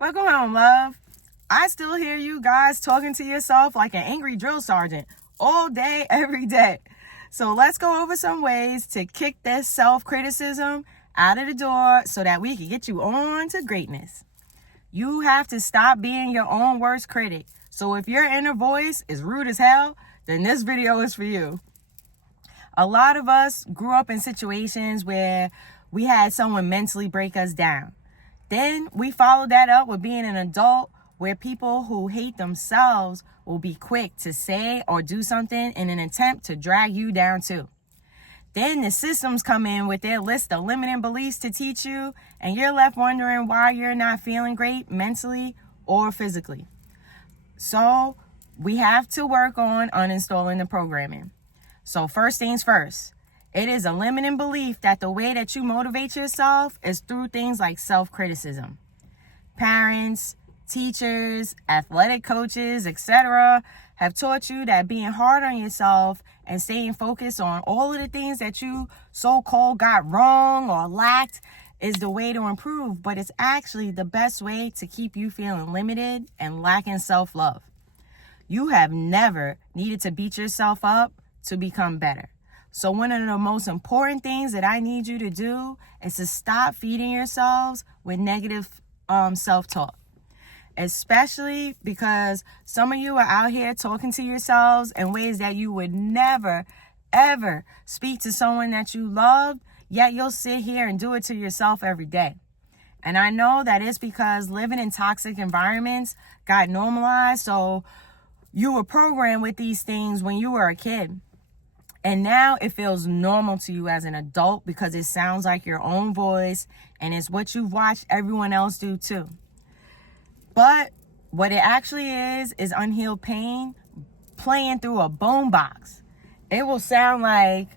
Welcome home, love. I still hear you guys talking to yourself like an angry drill sergeant all day, every day. So let's go over some ways to kick this self-criticism out of the door so that we can get you on to greatness. You have to stop being your own worst critic. So if your inner voice is rude as hell, then this video is for you. A lot of us grew up in situations where we had someone mentally break us down. Then we followed that up with being an adult where people who hate themselves will be quick to say or do something in an attempt to drag you down too. Then the systems come in with their list of limiting beliefs to teach you, and you're left wondering why you're not feeling great mentally or physically. So we have to work on uninstalling the programming. So first things first, it is a limiting belief that the way that you motivate yourself is through things like self-criticism. Parents, teachers, athletic coaches, etc. have taught you that being hard on yourself and staying focused on all of the things that you so-called got wrong or lacked is the way to improve, but it's actually the best way to keep you feeling limited and lacking self-love. You have never needed to beat yourself up to become better. So one of the most important things that I need you to do is to stop feeding yourselves with negative self-talk. Especially because some of you are out here talking to yourselves in ways that you would never, ever speak to someone that you love, yet you'll sit here and do it to yourself every day. And I know that it's because living in toxic environments got normalized, so you were programmed with these things when you were a kid. And now it feels normal to you as an adult because it sounds like your own voice and it's what you've watched everyone else do too. But what it actually is unhealed pain playing through a boombox. It will sound like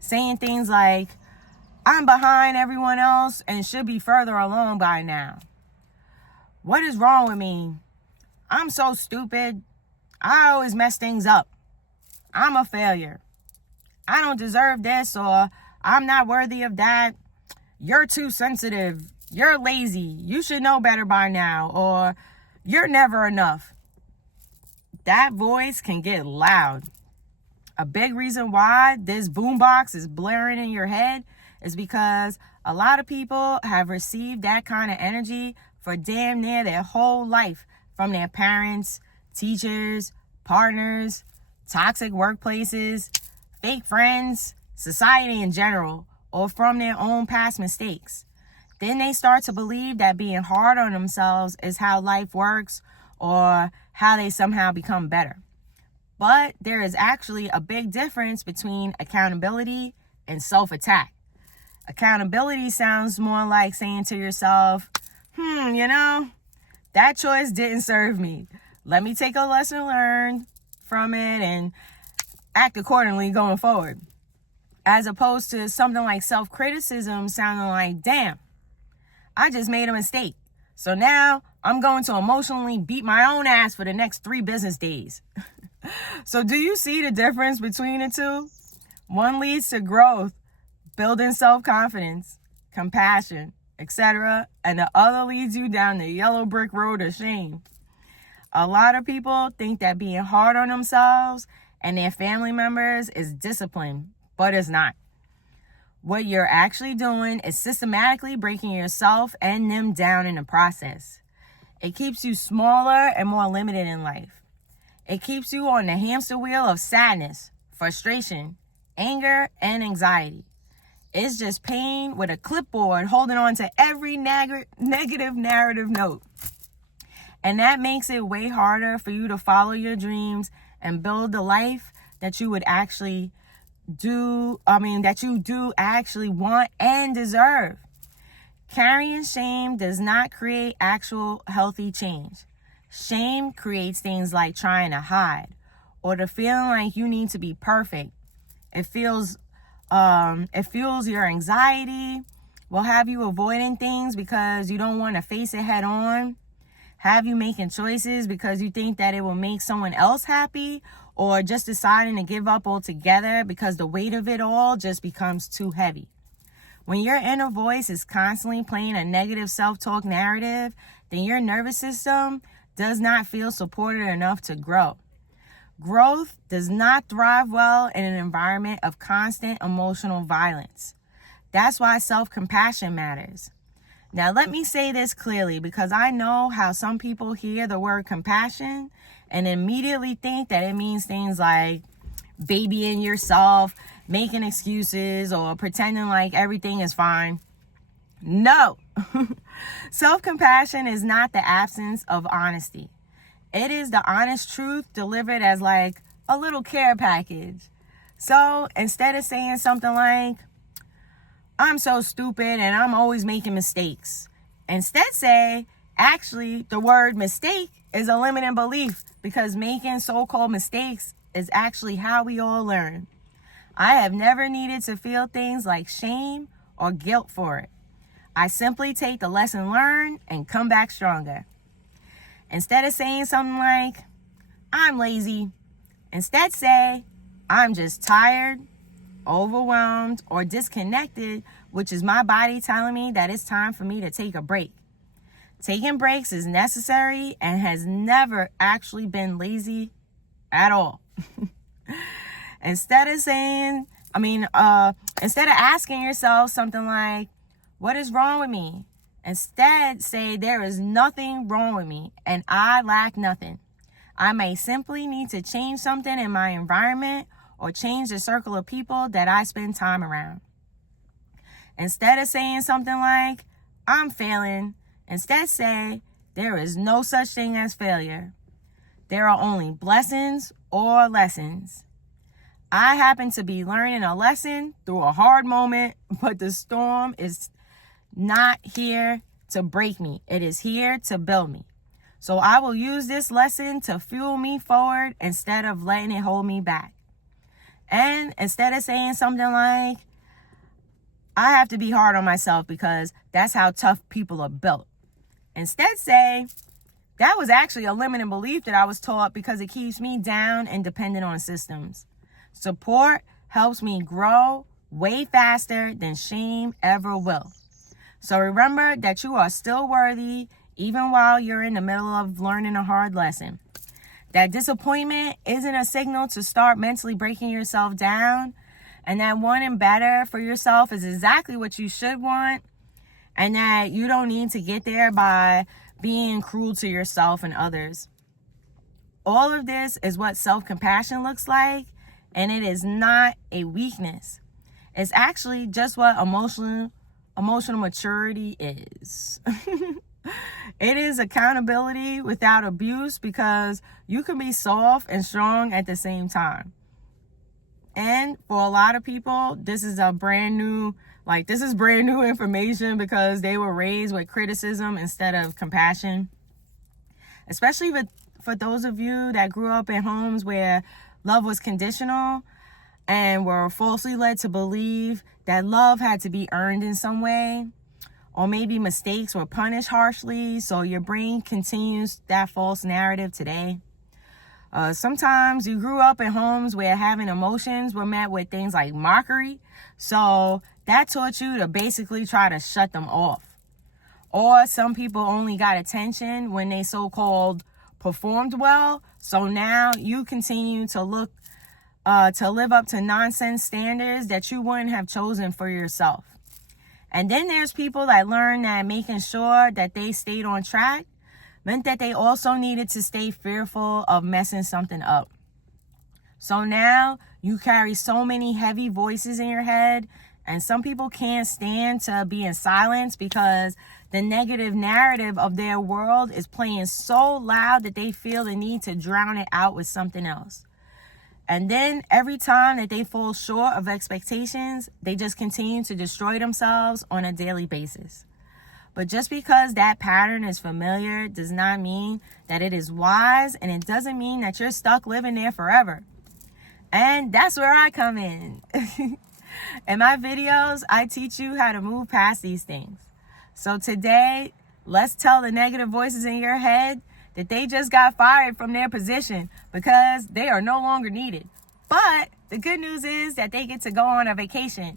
saying things like, I'm behind everyone else and should be further along by now. What is wrong with me? I'm so stupid. I always mess things up. I'm a failure. I don't deserve this, or I'm not worthy of that. You're too sensitive. You're lazy. You should know better by now, or you're never enough. That voice can get loud. A big reason why this boombox is blaring in your head is because a lot of people have received that kind of energy for damn near their whole life from their parents, teachers, partners, toxic workplaces, fake friends, society in general, or from their own past mistakes. Then they start to believe that being hard on themselves is how life works or how they somehow become better. But there is actually a big difference between accountability and self-attack. Accountability sounds more like saying to yourself, that choice didn't serve me. Let me take a lesson learned from it and act accordingly going forward. As opposed to something like self-criticism sounding like, damn, I just made a mistake. So now I'm going to emotionally beat my own ass for the next 3 business days. So do you see the difference between the two? One leads to growth, building self-confidence, compassion, etc. And the other leads you down the yellow brick road of shame. A lot of people think that being hard on themselves and their family members is discipline, but it's not. What you're actually doing is systematically breaking yourself and them down in the process. It keeps you smaller and more limited in life. It keeps you on the hamster wheel of sadness, frustration, anger, and anxiety. It's just pain with a clipboard holding on to every negative narrative note. And that makes it way harder for you to follow your dreams and build the life that you would actually that you do actually want and deserve. Carrying shame does not create actual healthy change. Shame creates things like trying to hide or the feeling like you need to be perfect. It fuels your anxiety, will have you avoiding things because you don't want to face it head on, have you making choices because you think that it will make someone else happy, or just deciding to give up altogether because the weight of it all just becomes too heavy. When your inner voice is constantly playing a negative self-talk narrative, then your nervous system does not feel supported enough to grow. Growth does not thrive well in an environment of constant emotional violence. That's why self-compassion matters. Now, let me say this clearly, because I know how some people hear the word compassion and immediately think that it means things like babying yourself, making excuses, or pretending like everything is fine. No. Self-compassion is not the absence of honesty. It is the honest truth delivered as like a little care package. So instead of saying something like, I'm so stupid and I'm always making mistakes, instead say, actually, the word mistake is a limiting belief, because making so-called mistakes is actually how we all learn. I have never needed to feel things like shame or guilt for it. I simply take the lesson learned and come back stronger. Instead of saying something like, I'm lazy, instead say, I'm just tired, overwhelmed, or disconnected, which is my body telling me that it's time for me to take a break. Taking breaks is necessary and has never actually been lazy at all. Instead of asking yourself something like, what is wrong with me? Instead, say, there is nothing wrong with me and I lack nothing. I may simply need to change something in my environment or change the circle of people that I spend time around. Instead of saying something like, I'm failing, instead say, there is no such thing as failure. There are only blessings or lessons. I happen to be learning a lesson through a hard moment, but the storm is not here to break me. It is here to build me. So I will use this lesson to fuel me forward instead of letting it hold me back. And instead of saying something like, I have to be hard on myself because that's how tough people are built, instead say, that was actually a limiting belief that I was taught because it keeps me down and dependent on systems. Support helps me grow way faster than shame ever will. So remember that you are still worthy even while you're in the middle of learning a hard lesson. That disappointment isn't a signal to start mentally breaking yourself down, and that wanting better for yourself is exactly what you should want, and that you don't need to get there by being cruel to yourself and others. All of this is what self-compassion looks like, and it is not a weakness. It's actually just what emotional maturity is. It is accountability without abuse, because you can be soft and strong at the same time. And for a lot of people, this is brand new information, because they were raised with criticism instead of compassion. Especially for those of you that grew up in homes where love was conditional and were falsely led to believe that love had to be earned in some way, or maybe mistakes were punished harshly, so your brain continues that false narrative today. Sometimes you grew up in homes where having emotions were met with things like mockery, so that taught you to basically try to shut them off. Or some people only got attention when they so-called performed well, so now you continue to live up to nonsense standards that you wouldn't have chosen for yourself. And then there's people that learned that making sure that they stayed on track meant that they also needed to stay fearful of messing something up. So now you carry so many heavy voices in your head, and some people can't stand to be in silence because the negative narrative of their world is playing so loud that they feel the need to drown it out with something else. And then every time that they fall short of expectations, they just continue to destroy themselves on a daily basis. But just because that pattern is familiar does not mean that it is wise, and it doesn't mean that you're stuck living there forever. And that's where I come in. In my videos, I teach you how to move past these things. So today, let's tell the negative voices in your head that they just got fired from their position because they are no longer needed. But the good news is that they get to go on a vacation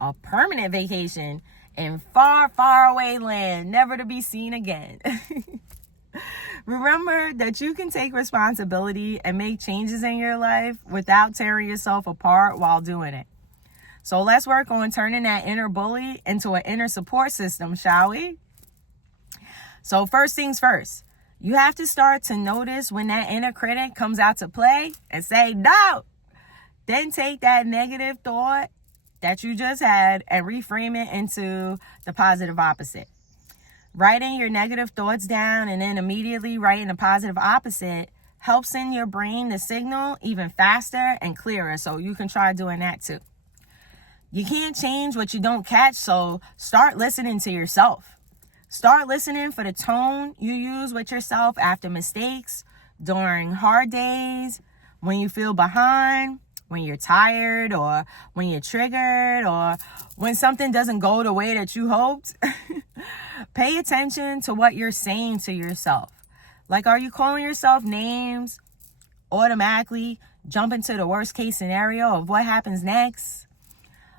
a permanent vacation in far, far away land, never to be seen again. Remember that you can take responsibility and make changes in your life without tearing yourself apart while doing it. So let's work on turning that inner bully into an inner support system, shall we? So first things first, you have to start to notice when that inner critic comes out to play and say, no. Then take that negative thought that you just had and reframe it into the positive opposite. Writing your negative thoughts down and then immediately writing the positive opposite helps in your brain the signal even faster and clearer. So you can try doing that too. You can't change what you don't catch, so start listening to yourself. Start listening for the tone you use with yourself after mistakes, during hard days, when you feel behind, when you're tired, or when you're triggered, or when something doesn't go the way that you hoped. Pay attention to what you're saying to yourself. Like, are you calling yourself names, automatically jumping to the worst case scenario of what happens next?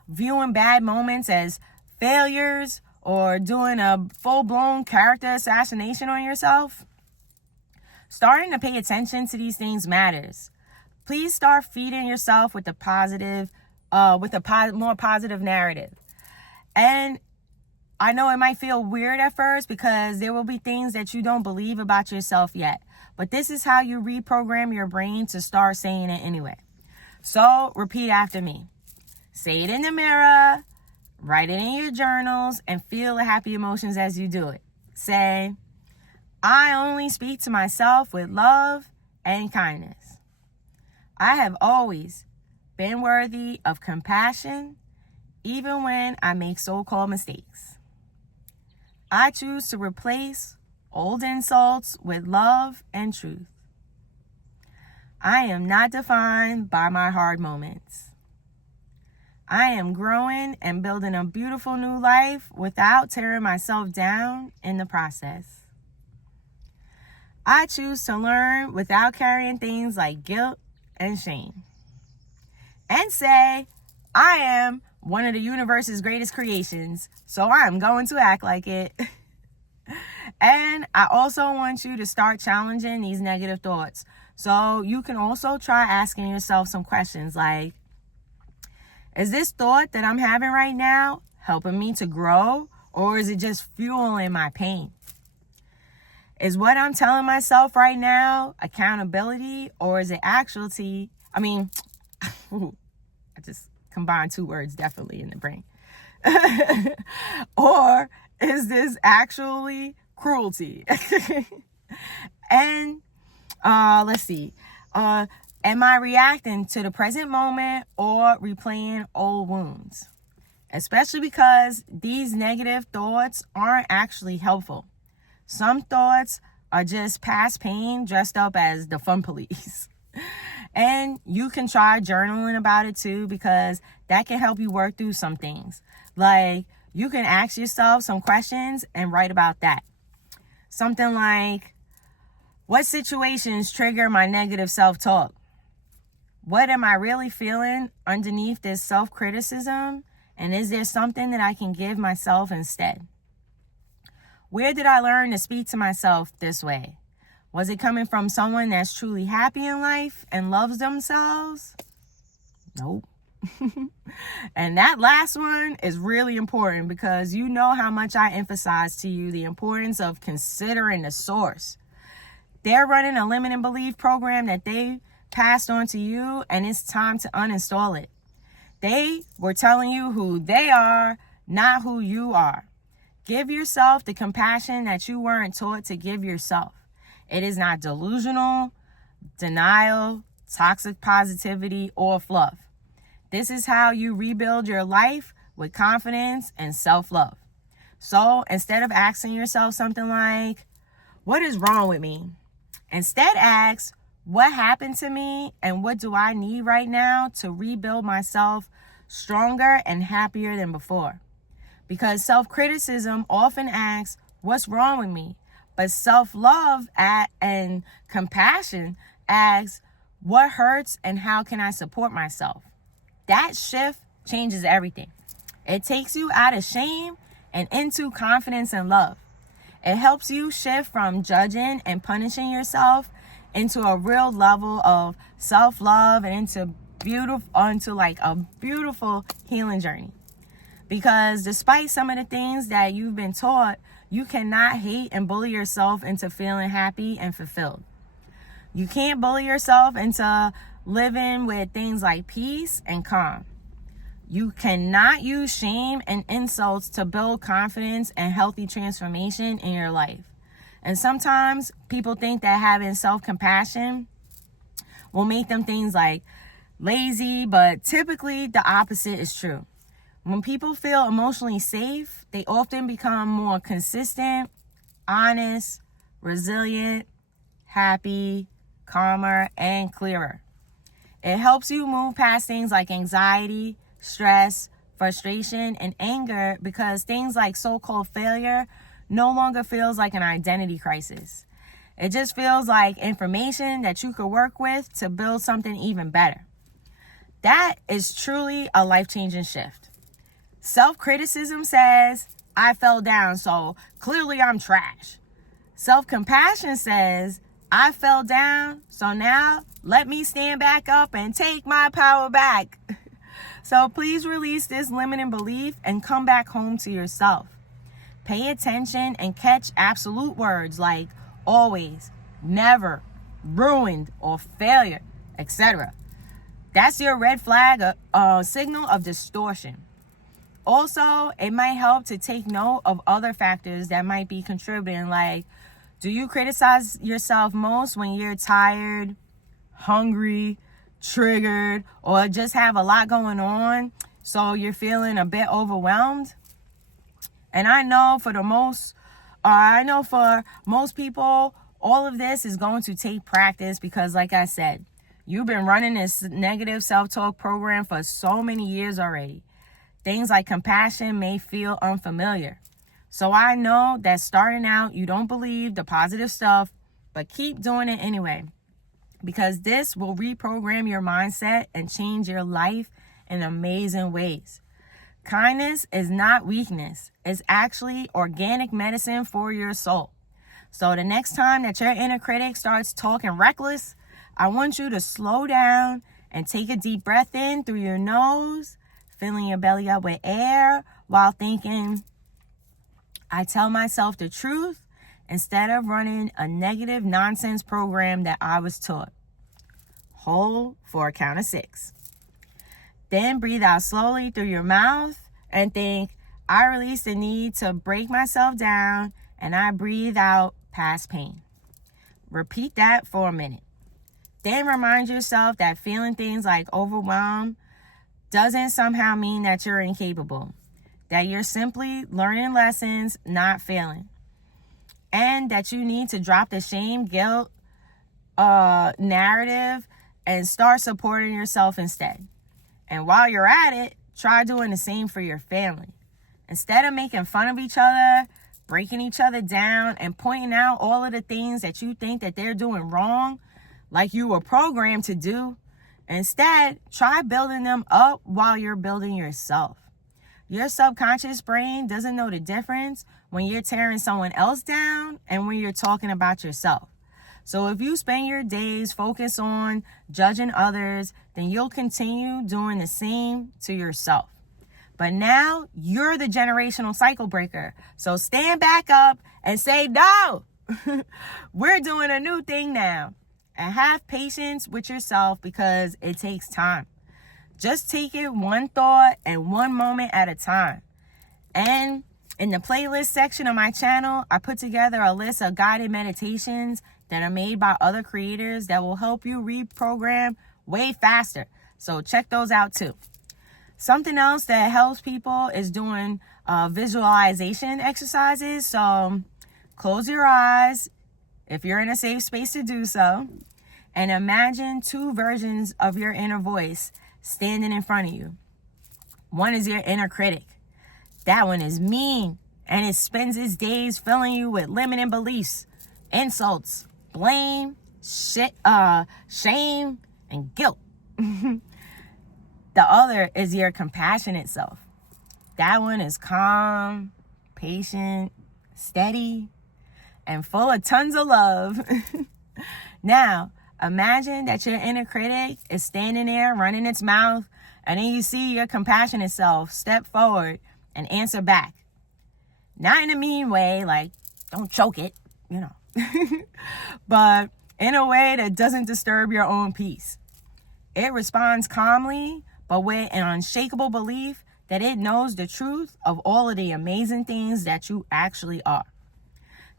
Viewing bad moments as failures, or doing a full-blown character assassination on yourself? Starting to pay attention to these things matters. Please start feeding yourself with the positive, more positive narrative. And I know it might feel weird at first because there will be things that you don't believe about yourself yet. But this is how you reprogram your brain to start saying it anyway. So repeat after me. Say it in the mirror, write it in your journals, and feel the happy emotions as you do it. Say, I only speak to myself with love and kindness. I have always been worthy of compassion, even when I make so-called mistakes. I choose to replace old insults with love and truth. I am not defined by my hard moments. I am growing and building a beautiful new life without tearing myself down in the process. I choose to learn without carrying things like guilt and shame. And say, I am one of the universe's greatest creations, so I'm going to act like it. And I also want you to start challenging these negative thoughts. So you can also try asking yourself some questions like, is this thought that I'm having right now helping me to grow, or is it just fueling my pain? Is what I'm telling myself right now accountability, or is it actuality? I just combined two words definitely in the brain. Or is this actually cruelty? And let's see. Am I reacting to the present moment or replaying old wounds? Especially because these negative thoughts aren't actually helpful. Some thoughts are just past pain dressed up as the fun police. And you can try journaling about it too, because that can help you work through some things. Like, you can ask yourself some questions and write about that. Something like, what situations trigger my negative self-talk? What am I really feeling underneath this self-criticism? And is there something that I can give myself instead? Where did I learn to speak to myself this way? Was it coming from someone that's truly happy in life and loves themselves? Nope. And that last one is really important, because you know how much I emphasize to you the importance of considering the source. They're running a limiting belief program that they passed on to you, and it's time to uninstall it. They were telling you who they are, not who you are. Give yourself the compassion that you weren't taught to give yourself. It is not delusional, denial, toxic positivity, or fluff. This is how you rebuild your life with confidence and self-love. So instead of asking yourself something like, what is wrong with me? Instead ask, what happened to me and what do I need right now to rebuild myself stronger and happier than before? Because self-criticism often asks, what's wrong with me? But self-love and compassion asks, what hurts and how can I support myself? That shift changes everything. It takes you out of shame and into confidence and love. It helps you shift from judging and punishing yourself into a real level of self-love and into like a beautiful healing journey. Because despite some of the things that you've been taught, you cannot hate and bully yourself into feeling happy and fulfilled. You can't bully yourself into living with things like peace and calm. You cannot use shame and insults to build confidence and healthy transformation in your life. And sometimes people think that having self-compassion will make them things like lazy, but typically the opposite is true. When people feel emotionally safe, they often become more consistent, honest, resilient, happy, calmer, and clearer. It helps you move past things like anxiety, stress, frustration, and anger because things like so-called failure no longer feels like an identity crisis. It just feels like information that you could work with to build something even better. That is truly a life-changing shift. Self-criticism says, I fell down, so clearly I'm trash. Self-compassion says, I fell down, so now let me stand back up and take my power back. So please release this limiting belief and come back home to yourself. Pay attention and catch absolute words like always, never, ruined, or failure, etc. That's your red flag, a signal of distortion. Also, it might help to take note of other factors that might be contributing, like, do you criticize yourself most when you're tired, hungry, triggered, or just have a lot going on, so you're feeling a bit overwhelmed? And I know for most people, all of this is going to take practice because, like I said, you've been running this negative self-talk program for so many years already. Things like compassion may feel unfamiliar. So I know that starting out, you don't believe the positive stuff, but keep doing it anyway, because this will reprogram your mindset and change your life in amazing ways. Kindness is not weakness. It's actually organic medicine for your soul. So the next time that your inner critic starts talking reckless, I want you to slow down and take a deep breath in through your nose, filling your belly up with air while thinking, I tell myself the truth instead of running a negative nonsense program that I was taught. Hold for a count of 6. Then breathe out slowly through your mouth and think, I release the need to break myself down and I breathe out past pain. Repeat that for a minute. Then remind yourself that feeling things like overwhelm doesn't somehow mean that you're incapable, that you're simply learning lessons, not failing, and that you need to drop the shame, guilt narrative and start supporting yourself instead. And while you're at it, try doing the same for your family. Instead of making fun of each other, breaking each other down, and pointing out all of the things that you think that they're doing wrong, like you were programmed to do, instead, try building them up while you're building yourself. Your subconscious brain doesn't know the difference when you're tearing someone else down and when you're talking about yourself. So if you spend your days focused on judging others, then you'll continue doing the same to yourself. But now you're the generational cycle breaker. So stand back up and say, no, we're doing a new thing now. And have patience with yourself because it takes time. Just take it one thought and one moment at a time. And in the playlist section of my channel, I put together a list of guided meditations that are made by other creators that will help you reprogram way faster. So check those out too. Something else that helps people is doing visualization exercises. So close your eyes if you're in a safe space to do so, and imagine 2 versions of your inner voice standing in front of you. One is your inner critic. That one is mean, and it spends its days filling you with limiting beliefs, insults, blame, shame, and guilt. The other is your compassionate self. That one is calm, patient, steady, and full of tons of love. Now, imagine that your inner critic is standing there running its mouth, and then you see your compassionate self step forward and answer back. Not in a mean way, like, don't choke it, but in a way that doesn't disturb your own peace. It responds calmly, but with an unshakable belief that it knows the truth of all of the amazing things that you actually are.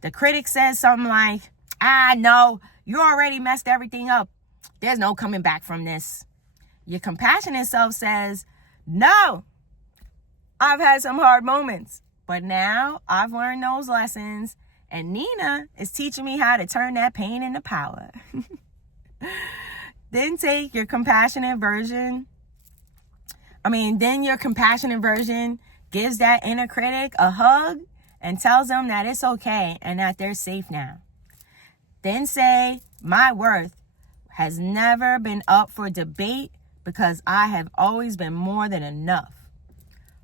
The critic says something like, no, you already messed everything up. There's no coming back from this. Your compassionate self says, no, I've had some hard moments, but now I've learned those lessons, and Nina is teaching me how to turn that pain into power. Then your compassionate version gives that inner critic a hug and tells them that it's okay and that they're safe now. Then say, my worth has never been up for debate because I have always been more than enough,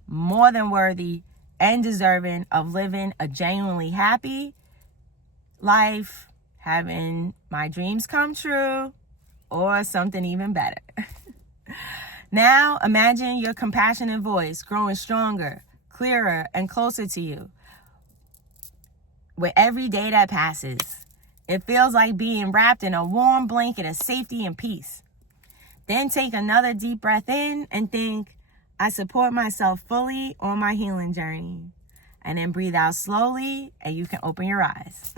more than worthy and deserving of living a genuinely happy life, having my dreams come true, or something even better. Now, imagine your compassionate voice growing stronger, clearer, and closer to you with every day that passes. It feels like being wrapped in a warm blanket of safety and peace. Then take another deep breath in and think, I support myself fully on my healing journey. And then breathe out slowly, and you can open your eyes.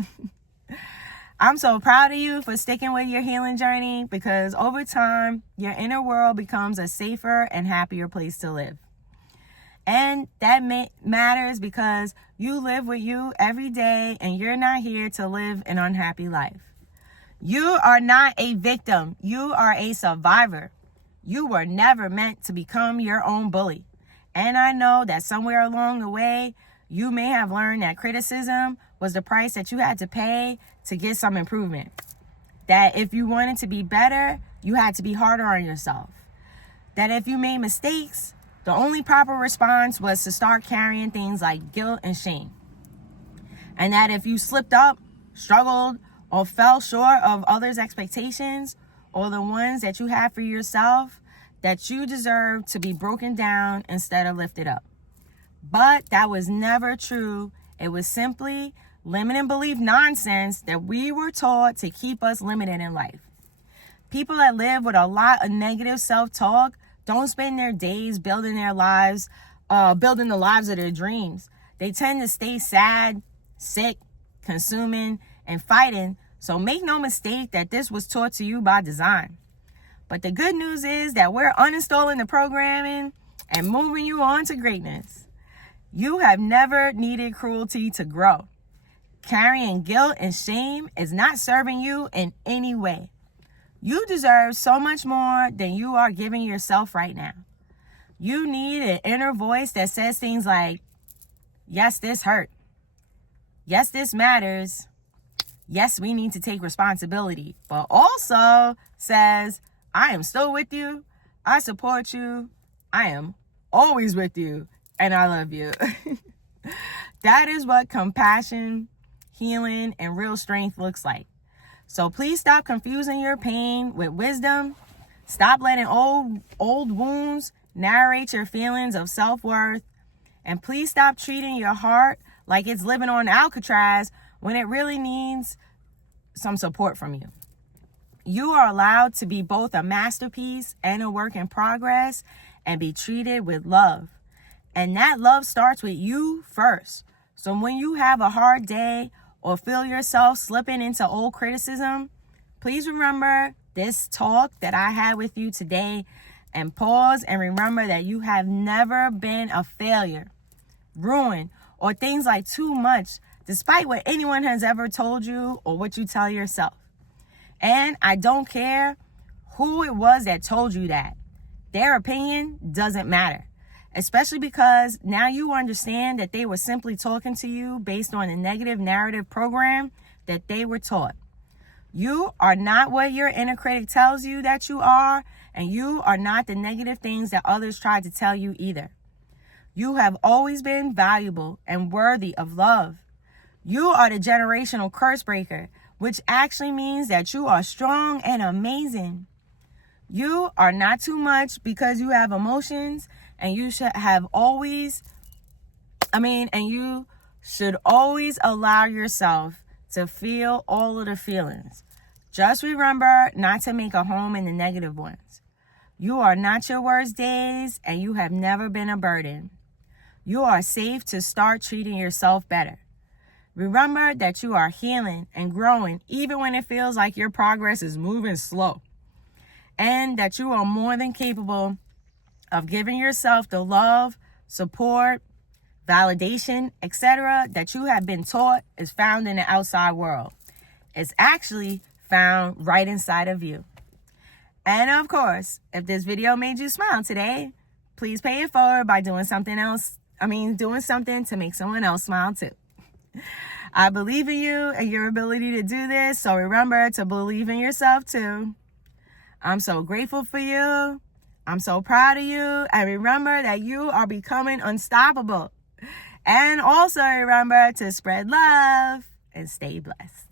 I'm so proud of you for sticking with your healing journey, because over time, your inner world becomes a safer and happier place to live. And that matters because you live with you every day, and you're not here to live an unhappy life. You are not a victim. You are a survivor. You were never meant to become your own bully. And I know that somewhere along the way, you may have learned that criticism was the price that you had to pay to get some improvement. That if you wanted to be better, you had to be harder on yourself. That if you made mistakes, the only proper response was to start carrying things like guilt and shame. And that if you slipped up, struggled, or fell short of others' expectations, or the ones that you have for yourself, that you deserve to be broken down instead of lifted up. But that was never true. It was simply limiting belief nonsense that we were taught to keep us limited in life. People that live with a lot of negative self-talk don't spend their days building the lives of their dreams. They tend to stay sad, sick, consuming, and fighting. So make no mistake that this was taught to you by design. But the good news is that we're uninstalling the programming and moving you on to greatness. You have never needed cruelty to grow. Carrying guilt and shame is not serving you in any way. You deserve so much more than you are giving yourself right now. You need an inner voice that says things like, yes, this hurt. Yes, this matters. Yes, we need to take responsibility. But also says, I am still with you. I support you. I am always with you. And I love you. That is what compassion, healing, and real strength looks like. So please stop confusing your pain with wisdom. Stop letting old wounds narrate your feelings of self-worth. And please stop treating your heart like it's living on Alcatraz when it really needs some support from you. You are allowed to be both a masterpiece and a work in progress and be treated with love. And that love starts with you first. So when you have a hard day or feel yourself slipping into old criticism, please remember this talk that I had with you today and pause and remember that you have never been a failure, ruined, or things like too much, despite what anyone has ever told you or what you tell yourself. And I don't care who it was that told you that. Their opinion doesn't matter. Especially because now you understand that they were simply talking to you based on a negative narrative program that they were taught. You are not what your inner critic tells you that you are, and you are not the negative things that others try to tell you either. You have always been valuable and worthy of love. You are the generational curse breaker, which actually means that you are strong and amazing. You are not too much because you have emotions, and you should always allow yourself to feel all of the feelings. Just remember not to make a home in the negative ones. You are not your worst days, and you have never been a burden. You are safe to start treating yourself better. Remember that you are healing and growing even when it feels like your progress is moving slow. And that you are more than capable of giving yourself the love, support, validation, etc. that you have been taught is found in the outside world. It's actually found right inside of you. And of course, if this video made you smile today, please pay it forward by doing something to make someone else smile too. I believe in you and your ability to do this, so remember to believe in yourself too. I'm so grateful for you. I'm so proud of you. And remember that you are becoming unstoppable. And also remember to spread love and stay blessed.